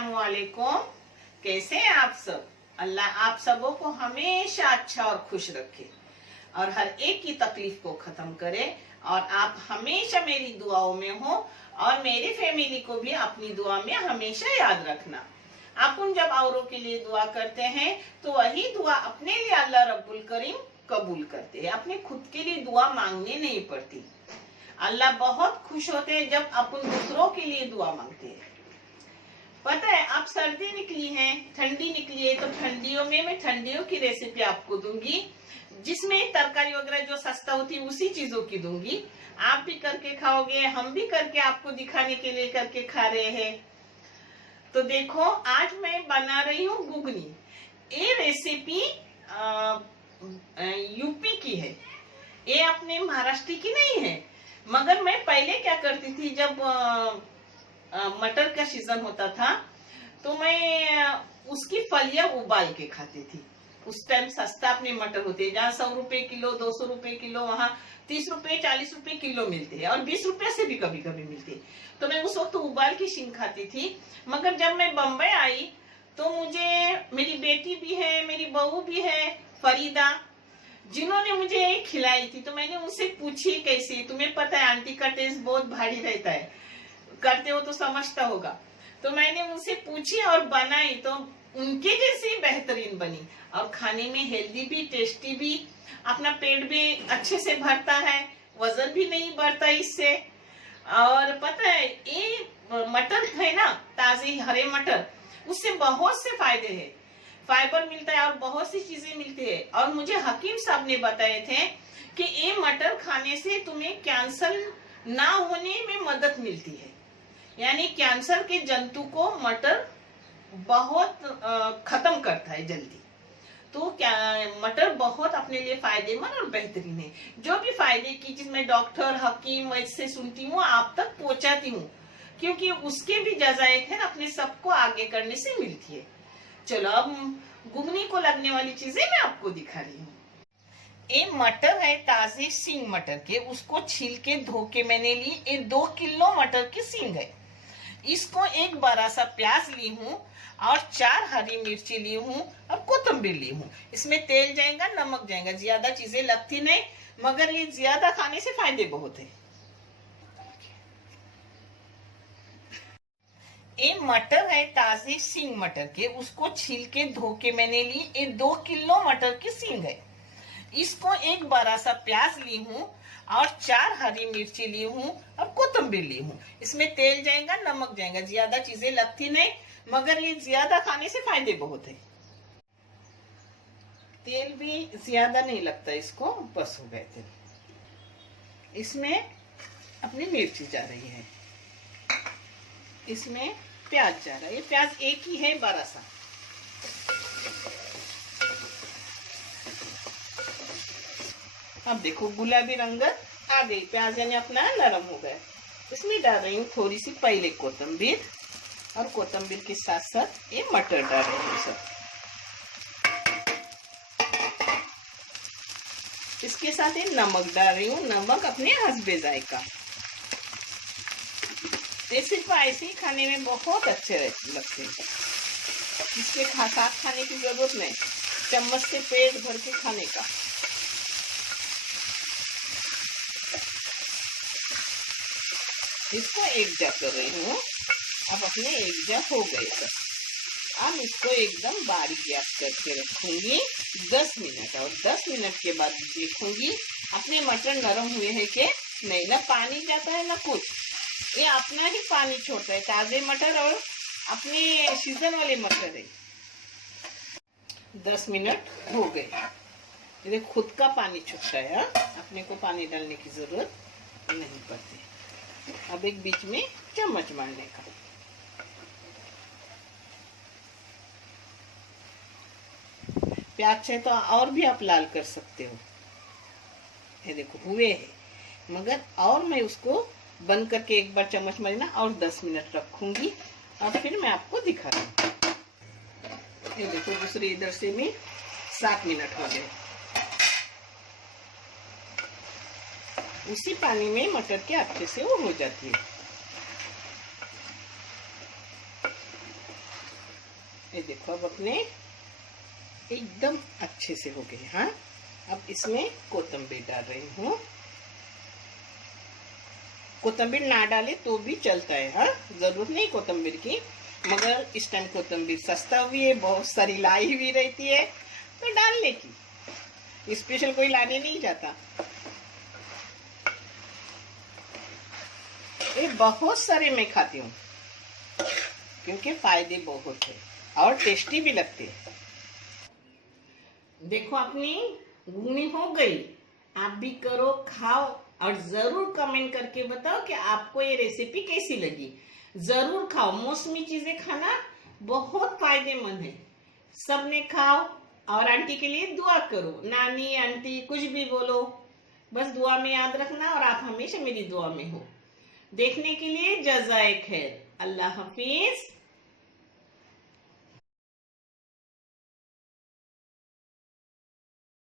अस्सलामुअलैकुम। कैसे हैं आप सब? अल्लाह आप सबों को हमेशा अच्छा और खुश रखे और हर एक की तकलीफ को खत्म करे और आप हमेशा मेरी दुआओं में हो और मेरी फैमिली को भी अपनी दुआ में हमेशा याद रखना। अपन जब औरों के लिए दुआ करते हैं तो वही दुआ अपने लिए अल्लाह रब्बुल करीम कबूल करते हैं। अपने खुद के लिए दुआ मांगने नहीं पड़ती। अल्लाह बहुत खुश होते हैं जब अपन दूसरों के लिए दुआ मांगते हैं। पता है, अब सर्दी निकली है, ठंडी निकली है, तो ठंडियों में मैं ठंडियों की रेसिपी आपको दूंगी, जिसमें तरकारी वगैरह जो सस्ता होती है उसी चीजों की दूंगी। आप भी करके खाओगे, हम भी करके आपको दिखाने के लिए करके खा रहे हैं। तो देखो, आज मैं बना रही हूँ घुगनी। ये रेसिपी यूपी की है, ये अपने महाराष्ट्र की नहीं है। मगर मैं पहले क्या करती थी, जब मटर का सीजन होता था तो मैं उसकी फलियां उबाल के खाती थी। उस टाइम सस्ता अपने मटर होते हैं, जहाँ 100 रुपए किलो, 200 रुपए किलो, वहाँ 30 रुपए 40 रुपए किलो मिलते हैं और 20 रुपए से भी कभी कभी मिलते हैं। तो मैं उस वक्त उबाल के शीन खाती थी। मगर जब मैं बम्बई आई तो मुझे, मेरी बेटी भी है, मेरी बहू भी है फरीदा, जिन्होंने मुझे खिलाई थी, तो मैंने उनसे पूछी कैसी। तुम्हें पता है आंटी का टेस्ट बहुत भारी रहता है, करते हो तो समझता होगा। तो मैंने उनसे पूछी और बनाई तो उनके जैसी बेहतरीन बनी और खाने में हेल्दी भी, टेस्टी भी, अपना पेट भी अच्छे से भरता है, वजन भी नहीं बढ़ता इससे। और पता है, ये मटर है ना, ताजे हरे मटर, उससे बहुत से फायदे हैं। फाइबर मिलता है और बहुत सी चीजें मिलती है। और मुझे हकीम साहब ने बताए थे कि ये मटर खाने से तुम्हें कैंसर ना होने में मदद मिलती है। यानी कैंसर के जंतु को मटर बहुत खत्म करता है जल्दी। तो क्या मटर बहुत अपने लिए फायदेमंद और बेहतरीन है। जो भी फायदे की चीज मैं डॉक्टर, हकीम वैसे सुनती हूँ, आप तक पहुंचाती हूँ, क्योंकि उसके भी जजायत है, अपने सबको आगे करने से मिलती है। चलो अब घुगनी को लगने वाली चीजें मैं आपको दिखा रही हूँ। ये मटर है ताजे सींग मटर के, उसको छील के धो के मैंने ली। ये 2 किलो मटर की सींग है। इसको एक बड़ा सा प्याज ली हूँ और 4 हरी मिर्ची ली हूँ और कोतंबीर ली हूँ। इसमें तेल जाएगा, नमक जाएगा, ज्यादा चीजें लगती नहीं, मगर ये ज्यादा खाने से फायदे बहुत है। ये मटर है ताजे सींग मटर के, उसको छील के धो के मैंने ली। ये 2 किलो मटर की सींग है। इसको एक बड़ा सा प्याज ली हूँ और 4 हरी मिर्ची ली हूँ और कोतंबीर ली हूँ। इसमें तेल जाएगा, नमक जाएगा, ज्यादा चीजें लगती नहीं, मगर ये ज्यादा खाने से फायदे बहुत है। तेल भी ज्यादा नहीं लगता इसको, बस हो गए तेल। इसमें अपनी मिर्ची जा रही है, इसमें प्याज जा रहा है। ये प्याज एक ही है, बड़ा सा। अब देखो गुलाबी रंगत आ गई, प्याज यानी अपना नरम हो गया। इसमें डाल रही हूँ थोड़ी सी पहले कोतंबीर और कोतंबीर के साथ साथ ये मटर डाल रही हूँ सब। इसके साथ ये नमक डाल रही हूँ, नमक अपने हस्बे जायका। ये सिर्फ ऐसे ही खाने में बहुत अच्छे लगते हैं, इसके साथ खाने की जरूरत नहीं, चम्मच से पेट भर के खाने का। इसको एक जा कर रही हूँ। अब अपने एक जा हो गए बस। अब इसको एकदम बारीक गैस करके रखूंगी 10 मिनट, और 10 मिनट के बाद देखूंगी अपने मटर नरम हुए हैं कि नहीं। ना पानी जाता है ना कुछ, ये अपना ही पानी छोड़ता है। ताजे मटर और अपने सीजन वाले मटर है। 10 मिनट हो गए, ये खुद का पानी छोड़ता है, अपने को पानी डालने की जरूरत नहीं पड़ती। अब एक बीच में चम्मच मारने का। प्याज से तो और भी आप लाल कर सकते हो। ये देखो हुए हैं, मगर और मैं उसको बंद करके एक बार चम्मच मारना और 10 मिनट रखूंगी और फिर मैं आपको दिखा रही हूँ। ये देखो दूसरे इधर से भी 7 मिनट हो गए। उसी पानी में मटर के अच्छे से वो हो जाती है। ये देखो अब अपने एकदम अच्छे से हो गए। हाँ, अब इसमें कोतंबीर डाल रही हूँ। कोतंबीर ना डाले तो भी चलता है। हाँ, जरूरत नहीं कोतंबीर की, मगर इस टाइम कोतंबीर सस्ता हुई है, बहुत सारी लाई हुई रहती है, तो डालने की स्पेशल कोई लाने नहीं जाता। ये बहुत सारे मैं खाती हूँ क्योंकि फायदे बहुत है और टेस्टी भी लगते हैं। देखो अपनी घुगनी हो गई, आप भी करो, खाओ और जरूर कमेंट करके बताओ कि आपको ये रेसिपी कैसी लगी। जरूर खाओ, मौसमी चीजें खाना बहुत फायदेमंद है। सबने खाओ और आंटी के लिए दुआ करो, नानी आंटी कुछ भी बोलो, बस दुआ में याद रखना और आप हमेशा मेरी दुआ में हो। देखने के लिए जज़ाए खैर। अल्लाह हाफिज।